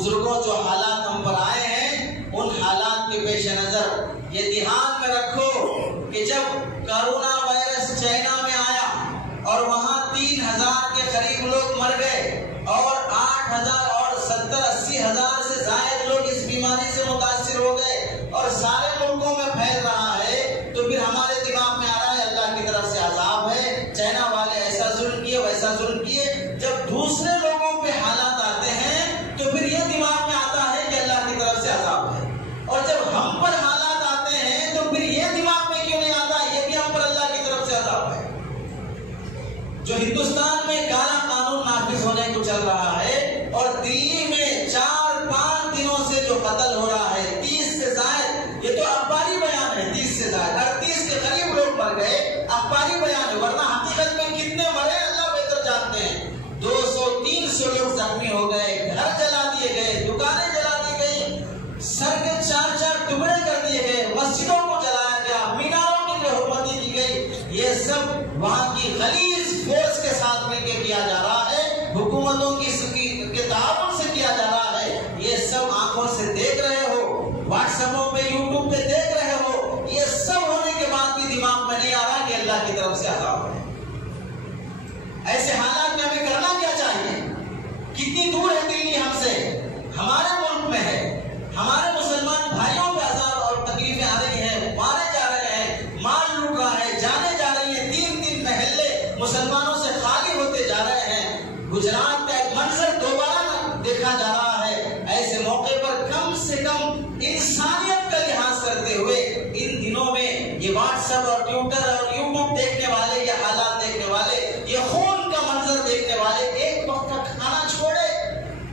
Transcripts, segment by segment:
بزرگوں جو حالات ہم پر آئے ہیں ان حالات کے پیش نظر یہ دھیان میں رکھو کہ جب کرونا وائرس چائنا میں آیا اور وہاں 3000 کے قریب لوگ مر گئے اور 8000 اور 70-80 ہزار سے زائد لوگ اس بیماری سے متاثر ہو گئے اور سارے ملکوں میں پھیل رہا ہے، تو پھر ہمارے دماغ میں آ رہا ہے اللہ کی طرف سے عذاب ہے، چائنا والے ایسا ظلم کیے ویسا ظلم کیے۔ جب دوسرے لوگوں پہ حالات آتے ہیں تو پھر یہ دماغ میں آتا ہے کہ اللہ کی طرف سے عذاب ہے، اور جب ہم پر حالات آتے ہیں تو پھر یہ دماغ میں کیوں نہیں آتا یہ بھی ہم پر اللہ کی طرف سے عذاب ہے۔ جو ہندوستان میں کالا قانون نافذ ہونے کو چل رہا ہے اور دلی میں 4-5 دنوں سے جو قتل ہو رہا ہے 30 سے زائد، یہ تو اخباری بیان ہے، 30 سے زائد 38 کے قریب لوگ مر گئے، اخباری بیان ہے، ورنہ حقیقت میں کتنے مرے اللہ بہتر جانتے ہیں۔ 200-300 لوگ زخمی ہو گئے، گھر جلا دیے گئے، دکانیں جلا دی گئی، سر کے 4-4 ٹکڑے کر دیے گئے، مسجدوں کو جلایا گیا، میناروں کی بے حرمتی کی گئی۔ یہ سب وہاں کی غلیظ فورس کے ساتھ مل کے کیا جا رہا ہے، حکومتوں کی تعاون سے کیا جا رہا ہے۔ یہ سب آنکھوں سے دیکھ رہے ہو، واٹس ایپوں پہ یوٹیوب پہ دیکھ رہے ہو، یہ سب ہونے کے بعد بھی دماغ میں نہیں آ رہا کہ اللہ کی طرف سے عذاب ہے۔ ایسے حالات میں ہمیں کرنا کیا چاہیے؟ کتنی دور ہے دلی ہم سے، ہمارے ملک میں ہے، ہمارے مسلمان بھائیوں پہ عذاب اور تکلیفیں آ رہی ہیں، مارے جا رہے ہیں، مال لوٹ رہا ہے، جانے جا رہی ہیں، 3 محلے مسلمانوں سے خالی ہوتے جا رہے ہیں۔ گجرات کا ایک منظر دوبارہ دیکھا جا رہا ہے۔ ایسے موقع پر کم سے کم انسانیت کا لحاظ کرتے ہوئے ان دنوں میں یہ واٹس ایپ اور ٹویٹر اور یوٹیوب دیکھنے والے، یہ حالات دیکھنے والے، یہ خون کا منظر دیکھنے والے ایک وقت کا کھانا چھوڑے،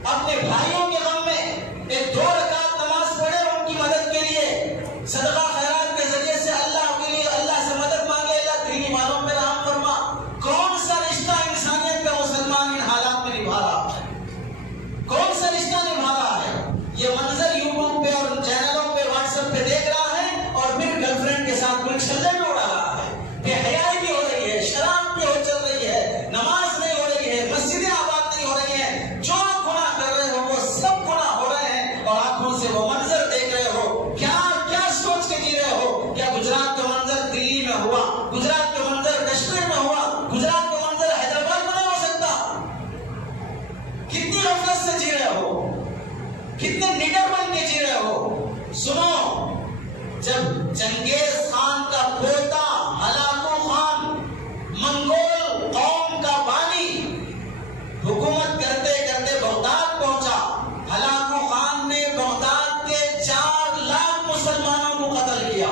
اپنے بھائیوں کے غم میں ایک 2 رکعت نماز پڑھے ان کی مدد کے لیے، صدقہ خیرات کے ذریعے سے اللہ کے لیے اللہ سے مدد مانگے، اللہ دینی والوں پہ رحم فرما۔ کون سا رشتہ انسانیت کا مسلمان ان حالات میں نبھا رہا ہے؟ کون سا رشتہ نبھا رہا ہے؟ یہ منظر یوٹیوب پہ اور چینلوں پہ واٹس ایپ پہ دیکھ رہا ہے اور پھر گرل فرینڈ کے ساتھ کوئی چھلے میں اڑا رہا ہے، بے حیائی بھی ہو رہی ہے، شراب بھی چل رہی ہے، نماز نہیں ہو رہی ہے، مسجدیں آباد نہیں ہو رہی ہیں، جو گناہ کر رہے ہو وہ سب گناہ ہو رہے ہیں اور آنکھوں سے وہ منظر دیکھ رہے ہو۔ کیا سوچ کے جی رہے ہو؟ کیا گجرات کا منظر دلی میں ہوا، گجرات کا منظر کشمیر میں ہوا، گجرات کا منظر حیدرآباد میں نہیں ہو سکتا؟ کتنی غفلت سے جی رہے ہو، کتنے نڈر بن کے جی رہے ہو۔ سنو، جب چنگیز خان کا پوتا ہلاکو خان منگول قوم کا بانی حکومت کرتے کرتے بغداد پہنچا، ہلاکو خان نے بغداد کے 4 لاکھ مسلمانوں کو قتل کیا،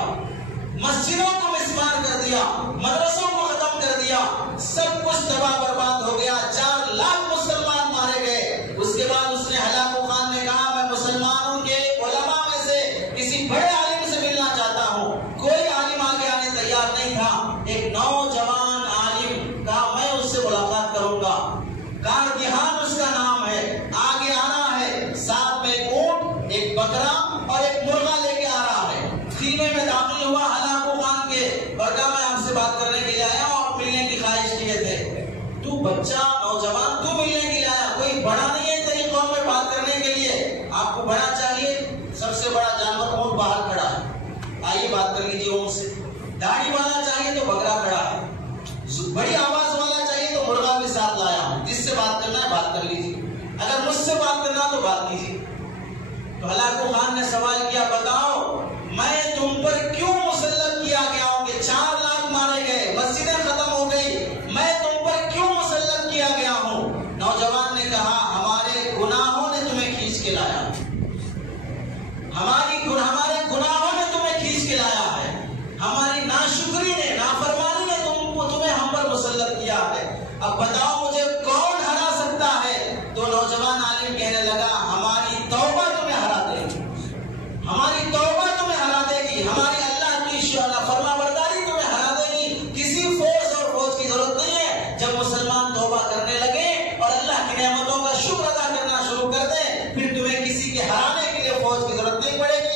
مسجدوں کو مسمار کر دیا، مدرسوں کو ختم کر دیا، سب کچھ تباہ برباد ہو گیا، 4 لاکھ مسلمان مارے گئے۔ اس کے بعد اس نے ہلاکو خان نے کہا میں مسلمانوں کے علماء میں سے کسی بڑے عالم سے ملنا چاہتا ہوں۔ کوئی عالم آگے آنے تیار نہیں تھا۔ ایک نوجوان عالم کہا میں اس سے ملاقات کروں گا، کارگہان اس کا نام ہے، آگے آ رہا ہے، ساتھ میں ایک اونٹ، ایک بکرا اور ایک مرغا لے کے آ رہا ہے۔ خیمے میں داخل ہوا ہلاکو خان کے اور کہا میں آپ سے بات کرنے کے لیے آیا ہوں، آپ ملنے کی خواہش کیے تھے۔ تو بچہ نوجوان تو ملنے کے لیے آیا، کوئی بڑا نہیں ہے تیری قوم میں بات کرنے کے لیے، آپ کو بڑا چاہیے، سب سے بڑا جانور اونٹ باہر کھڑا ہے، آئیے بات کر لیجیے اونٹ سے۔ داڑھی والا چاہیے تو بکرا کھڑا ہے، بڑی آواز والا چاہیے تو مرغا بھی ساتھ لایا ہوں، جس سے بات کرنا ہے بات کر لیجیے، اگر مجھ سے بات کرنا تو بات کیجیے۔ تو ہلاکو خان نے سوال کیا بتاؤ میں تم پر کیوں مسلط کیا گیا ہوں کہ 4 لاکھ مارے گئے، مسجدیں ختم ہو گئی، میں تم پر کیوں مسلط کیا گیا ہوں؟ نوجوان نے کہا ہمارے گناہوں نے تمہیں کھینچ کے لایا، ہمارے گناہوں نے تمہیں کھینچ کے لایا ہے، ہماری ناشکری نے، نافرمانی نے تمہیں ہم پر مسلط کیا ہے، اب بتاؤ مجھے کون ہرا سکتا ہے؟ تو نوجوان عالم کہنے لگا ہماری توبہ تمہیں ہرا دے گی، ہماری توبہ تمہیں ہرا دے گی، ہماری اللہ کی فرما برداری تمہیں ہرا دے گی، کسی فورس اور فوج کی ضرورت نہیں ہے۔ جب مسلمان توبہ کرنے لگے اور اللہ کی نعمتوں کا شکر ادا کرنا شروع کر دیں پھر تمہیں کسی کے ہرانے کے لیے فوج کی ضرورت نہیں پڑے گی۔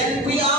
NPR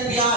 NPR।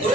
2